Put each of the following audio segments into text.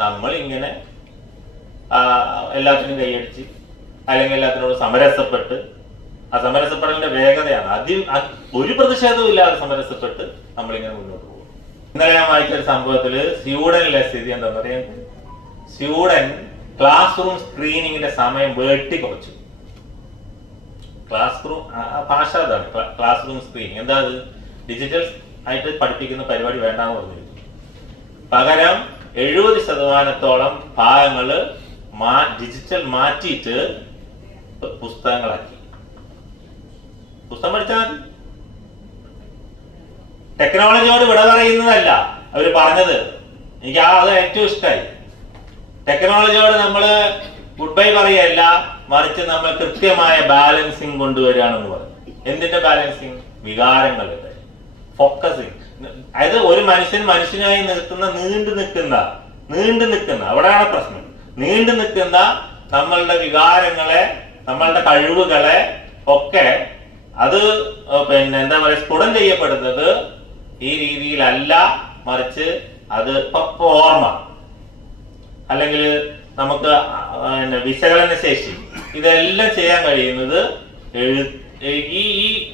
നമ്മൾ ഇങ്ങനെ എല്ലാത്തിനും കൈയടിച്ച് അല്ലെങ്കിൽ എല്ലാത്തിനോട് സമരസപ്പെട്ട് ആ സമരസപ്പെടലിന്റെ വേഗതയാണ് ഒരു പ്രതിഷേധവും ഇല്ലാതെ സമരസപ്പെട്ട് നമ്മളിങ്ങനെ മുന്നോട്ട് പോകും. ഇന്നലെ ഞാൻ വായിച്ച ഒരു സംഭവത്തില് സ്വീഡനിലെ സ്ഥിതി എന്താ പറയാ, സ്വീഡൻ ക്ലാസ് റൂം സ്ക്രീനിങ്ങിന്റെ സമയം വെട്ടിക്കുറച്ചു. ക്ലാസ് റൂം ഭാഷ അതാണ് ക്ലാസ് റൂം സ്ക്രീനിങ്. എന്താ അത്? ഡിജിറ്റൽ ആയിട്ട് പഠിപ്പിക്കുന്ന പരിപാടി വേണ്ടാന്ന് പറഞ്ഞിരുന്നു. പകരം 70% ഭാഗങ്ങള് ഡിജിറ്റൽ മാറ്റിയിട്ട് പുസ്തകങ്ങളാക്കി. പുസ്തകം പഠിച്ചാൽ ടെക്നോളജിയോട് വിട പറയുന്നതല്ല അവര് പറഞ്ഞത്. എനിക്ക് അത് ഏറ്റവും ഇഷ്ടമായി. ടെക്നോളജിയോട് നമ്മള് ഗുഡ് ബൈ പറയല്ല, മറിച്ച് നമ്മൾ കൃത്യമായ ബാലൻസിങ് കൊണ്ടുവരികയാണെന്ന് പറഞ്ഞു. എന്തിന്റെ ബാലൻസിങ്? വികാരങ്ങളുടെ ഫോക്കസിങ്. അതായത് ഒരു മനുഷ്യനായി നീണ്ടു നിൽക്കുന്ന അവിടെയാണ് പ്രശ്നം. നീണ്ടു നിൽക്കുന്ന നമ്മളുടെ വികാരങ്ങളെ, നമ്മളുടെ കഴിവുകളെ ഒക്കെ അത് എന്താ പറയുക, സ്ഫുടം ചെയ്യപ്പെടുന്നത് ഈ രീതിയിലല്ല, മറിച്ച് അത് ഓർമ്മ അല്ലെങ്കിൽ നമുക്ക് വിശകലന ശേഷി ഇതെല്ലാം ചെയ്യാൻ കഴിയുന്നത് ഈ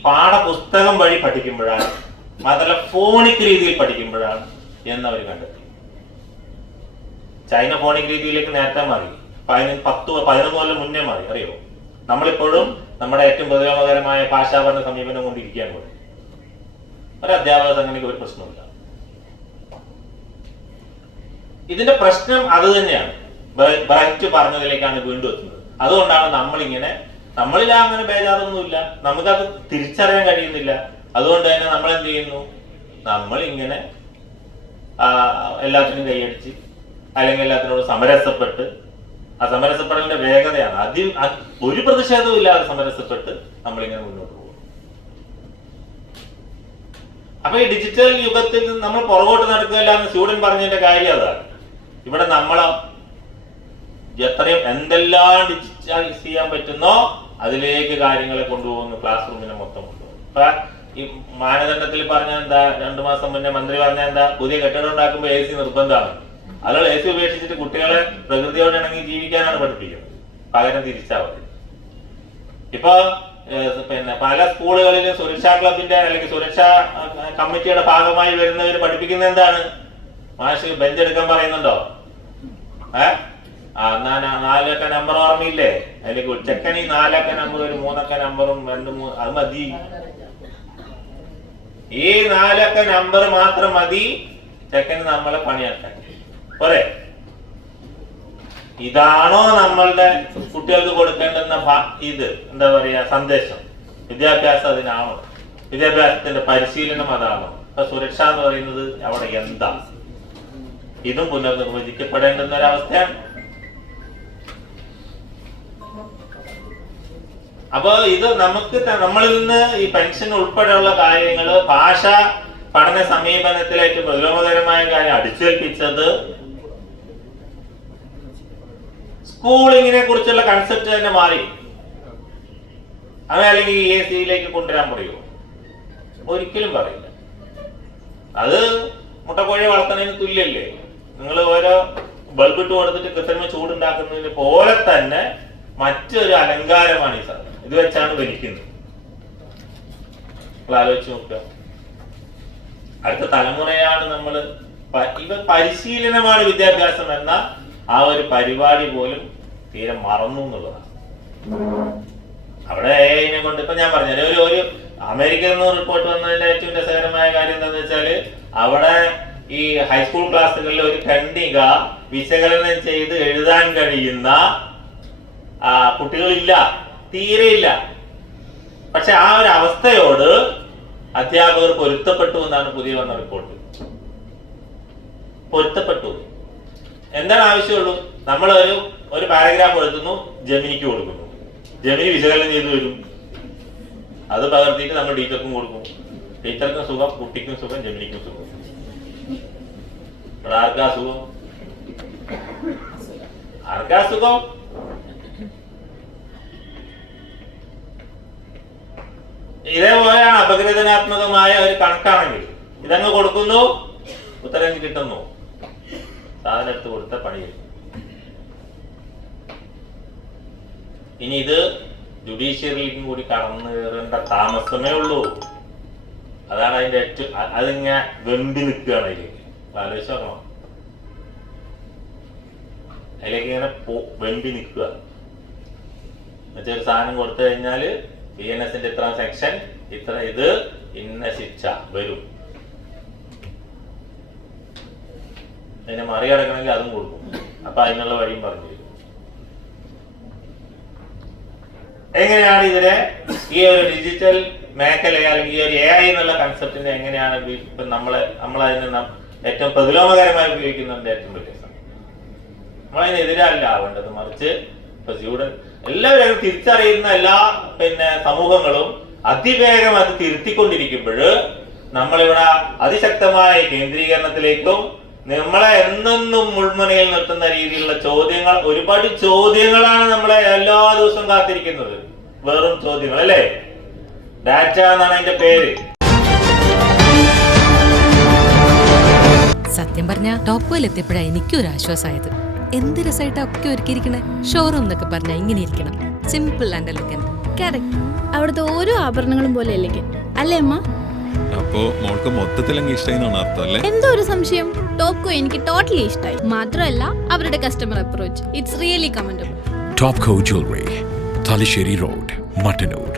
പാഠപുസ്തകം വഴി പഠിക്കുമ്പോഴാണ്, മാത്രമല്ല ഫോണിക് രീതിയിൽ പഠിക്കുമ്പോഴാണ് എന്നവർ കണ്ടെത്തി. ചൈന ഫോണിക് രീതിയിലേക്ക് നേരത്തെ മാറി, 10-11 കൊല്ലം മുന്നേ മാറി. അറിയോ? നമ്മളിപ്പോഴും നമ്മുടെ ഏറ്റവും പുരോഗമനപരമായ ഭാഷാപഠന സമീപനം കൊണ്ടിരിക്കുകയാണ്. കൂടെ ഒരു അധ്യാപക സംഘടനയ്ക്ക് ഒരു പ്രശ്നമില്ല. ഇതിന്റെ പ്രശ്നം അത് തന്നെയാണ്. ബ്രൈറ്റ് പറഞ്ഞതിലേക്കാണ് വീണ്ടും എത്തുന്നത്. അതുകൊണ്ടാണ് നമ്മളിൽ അങ്ങനെ ബേജാറൊന്നുമില്ല, നമുക്കത് തിരിച്ചറിയാൻ കഴിയുന്നില്ല. അതുകൊണ്ട് തന്നെ നമ്മൾ എന്ത് ചെയ്യുന്നു? നമ്മളിങ്ങനെ എല്ലാത്തിനും കൈയടിച്ച് അല്ലെങ്കിൽ എല്ലാത്തിനോട് സമരസപ്പെട്ട് ആ സമരസപ്പെടലിന്റെ വേഗതയാണ് ഒരു പ്രതിഷേധവും ഇല്ലാതെ സമരസപ്പെട്ട് നമ്മളിങ്ങനെ മുന്നോട്ട് പോകും. അപ്പൊ ഈ ഡിജിറ്റൽ യുഗത്തിൽ നമ്മൾ പുറകോട്ട് നടക്കുകയല്ല എന്ന് സ്വീഡൻ പറഞ്ഞതിന്റെ കാര്യം അതാണ്. ഇവിടെ നമ്മൾ എന്തെല്ലാം ഡിജിറ്റലൈസ് ചെയ്യാൻ പറ്റുന്നോ അതിലേക്ക് കാര്യങ്ങളെ കൊണ്ടുപോകുന്നു. ക്ലാസ് റൂമിനെ മൊത്തം കൊണ്ടുപോകും. അപ്പൊ ഈ മാനദണ്ഡത്തിൽ പറഞ്ഞ എന്താ, 2 മാസം മുന്നേ മന്ത്രി പറഞ്ഞ എന്താ, പുതിയ കെട്ടിടം ഉണ്ടാക്കുമ്പോൾ AC നിർബന്ധമാണ്. അതുകൾ AC ഉപേക്ഷിച്ചിട്ട് കുട്ടികളെ പ്രകൃതിയോട് ഇണങ്ങി ജീവിക്കാനാണ് പഠിപ്പിക്കുന്നത്. പകരം തിരിച്ചാൽ മതി. ഇപ്പൊ പല സ്കൂളുകളിലും സുരക്ഷാ ക്ലബിന്റെ അല്ലെങ്കിൽ സുരക്ഷാ കമ്മിറ്റിയുടെ ഭാഗമായി വരുന്നവർ പഠിപ്പിക്കുന്നത് എന്താണ്? മാഷ് ബെഞ്ച് എടുക്കാൻ പറയുന്നുണ്ടോ? 4 അക്ക നമ്പർ ഓർമ്മയില്ലേ? അല്ലെങ്കിൽ ചെക്കന് 4 അക്ക നമ്പർ, ഒരു 3 അക്ക നമ്പറും 2-3 അത് മതി. ഈ 4 അക്ക നമ്പർ മാത്രം മതി ചെക്കന് നമ്മളെ പണിയാക്കാൻ. പോരെ? ഇതാണോ നമ്മളുടെ കുട്ടികൾക്ക് കൊടുക്കേണ്ടുന്ന എന്താ പറയാ സന്ദേശം? വിദ്യാഭ്യാസം അതിനാണോ? വിദ്യാഭ്യാസത്തിന്റെ പരിശീലനം അതാണോ? അപ്പൊ സുരക്ഷ എന്ന് പറയുന്നത് അവിടെ എന്താ? ഇതും പുനർനിർവചിക്കപ്പെടേണ്ടുന്ന ഒരവസ്ഥയാണ്. അപ്പൊ ഇത് നമ്മളിൽ നിന്ന് ഈ പെൻഷൻ ഉൾപ്പെടെയുള്ള കാര്യങ്ങള് ഭാഷ പഠന സമീപനത്തിലേക്ക് പ്രതിലോമകരമായ കാര്യം അടിച്ചേൽപ്പിച്ചത് സ്കൂളിങ്ങിനെ കുറിച്ചുള്ള കൺസെപ്റ്റ് തന്നെ മാറി. അല്ലെങ്കിൽ AC കൊണ്ടുവരാൻ പറയുമോ? ഒരിക്കലും പറയില്ല. അത് മുട്ടക്കോഴിയെ വളർത്തുന്നതിന് തുല്യല്ലേ? നിങ്ങൾ ഓരോ ബൾബ് ഇട്ട് കൊടുത്തിട്ട് കൃത്രിമ ചൂടുണ്ടാക്കുന്നതിന് പോലെ തന്നെ മറ്റൊരു അലങ്കാരമാണ് ഈ സാധനം. ഇത് വെച്ചാണ് വലിക്കുന്നത്. നിങ്ങൾ ആലോചിച്ച് നോക്കുക. അടുത്ത തലമുറയാണ് ഇവ പരിശീലനമാണ് വിദ്യാഭ്യാസം എന്ന ആ ഒരു പരിപാടി പോലും തീരെ മറന്നു എന്നുള്ളതാണ്. അവിടെ ഇതിനെ കൊണ്ട് ഇപ്പൊ ഞാൻ പറഞ്ഞ ഒരു അമേരിക്കയിൽ നിന്ന് റിപ്പോർട്ട് വന്നതിന്റെ ഏറ്റവും രസകരമായ കാര്യം എന്താണെന്ന് വെച്ചാല്, അവിടെ ഈ ഹൈസ്കൂൾ ക്ലാസ്സുകളിൽ ഒരു ഖണ്ഡിക വിശകലനം ചെയ്ത് എഴുതാൻ കഴിയുന്ന കുട്ടികളില്ല, തീരെയില്ല. പക്ഷെ ആ ഒരു അവസ്ഥയോട് അധ്യാപകർ പൊരുത്തപ്പെട്ടു എന്നാണ് പുതിയ വന്ന റിപ്പോർട്ട്. പൊരുത്തപ്പെട്ടു. എന്താണ് ആവശ്യമുള്ളൂ? നമ്മൾ ഒരു പാരഗ്രാഫ് എഴുതുന്നു, ജെമിനിക്ക് കൊടുക്കുന്നു, ജെമിനി വിശകലനം ചെയ്തു വരും. അത് പകർത്തിയിട്ട് നമ്മൾ ടീച്ചർക്കും കൊടുക്കും. ടീച്ചർക്കും സുഖം, കുട്ടിക്കും സുഖം, ജെമിനിക്കും സുഖം. ആർക്കാ സുഖം? ആർക്കാ സുഖം? ഇതേപോലെയാണ് അപഗ്രഥനാത്മകമായ ഒരു കണക്കാണെങ്കിൽ ഇതങ്ങ് കൊടുക്കുന്നു, ഉത്തരം കിട്ടുന്നു. സാധനം എടുത്ത് കൊടുത്ത പണി ചെയ്യും. ഇനി ഇത് ജുഡീഷ്യറിയിലേക്കും കൂടി കടന്നു കയറേണ്ട താമസമേ ഉള്ളൂ. അതാണ് അതിന്റെ ഏറ്റവും, അതിങ്ങനെ വെമ്പി നിൽക്കുകയാണ് അതിലേക്ക്. ആലോചിച്ച് നോക്കണം, അതിലേക്ക് ഇങ്ങനെ വെമ്പി നിൽക്കുക. എന്നുവെച്ചാൽ ഒരു സാധനം കൊടുത്തു കഴിഞ്ഞാല് BNSന്റെ ഇത്ര സെക്ഷൻ, ഇത്ര ഇത്, ഇന്ന ശിക്ഷ വരും. അതിനെ മറികടക്കണമെങ്കിൽ അതും കൊടുക്കും. അപ്പൊ അതിനുള്ള വഴിയും പറഞ്ഞു തരും. എങ്ങനെയാണ് ഇതിനെ ഈ ഒരു ഡിജിറ്റൽ മേഖലയെ അല്ലെങ്കിൽ ഈ ഒരു AI എന്നുള്ള കൺസെപ്റ്റിനെ എങ്ങനെയാണ് ഇപ്പൊ നമ്മളതിനെ ഏറ്റവും പ്രതിലോമകരമായി ഉപയോഗിക്കുന്നുണ്ട്? ഏറ്റവും വലിയ സമയം നമ്മളതിനെതിരല്ല ആവേണ്ടത്, മറിച്ച് ഇപ്പൊ എല്ലാവരും തിരിച്ചറിയുന്ന എല്ലാ സമൂഹങ്ങളും അതിവേഗം അത് തിരുത്തിക്കൊണ്ടിരിക്കുമ്പോൾ നമ്മളിവിടെ അതിശക്തമായ കേന്ദ്രീകരണത്തിലേക്കും നമ്മളെ എന്നെന്നും മുൾമുനയിൽ നിർത്തുന്ന രീതിയിലുള്ള ചോദ്യങ്ങൾ, ഒരുപാട് ചോദ്യങ്ങളാണ് നമ്മളെ എല്ലാ ദിവസവും കാത്തിരിക്കുന്നത്. വെറും ചോദ്യങ്ങൾ അല്ലേ? ഡാറ്റ എന്നാണ് അതിന്റെ പേര്. സത്യം പറഞ്ഞ ടോപ്പ് വെൽ എത്തിയപ്പോഴാ എനിക്കൊരു ആശ്വാസമായത്. എന്ത് രസമായിട്ടാ ഒക്കെ ഒരുക്കിയിരിക്കണേ. ഷോറൂം എന്നൊക്കെ പറഞ്ഞാ ഇങ്ങനെ ഇരിക്കണം, സിമ്പിൾ ആൻഡ് എലഗന്റ്. കറക്റ്റ്. അവിടുത്തെ ഓരോ ആഭരണങ്ങളും പോലെ എലഗന്റ് അല്ലേ അമ്മ? അപ്പോ മോൾക്ക് മൊത്തത്തിലെങ്കിൽ ഇഷ്ടമായിന്നാണ് അർത്ഥം അല്ലേ? എന്തോ ഒരു സംശയം. ടോപ്കോ എനിക്ക് ടോട്ടലി ഇഷ്ടമായി. മാത്രമല്ല അവരുടെ customer approach, it's really commendable. Topko jewellery, Thalassery road, Mattannur.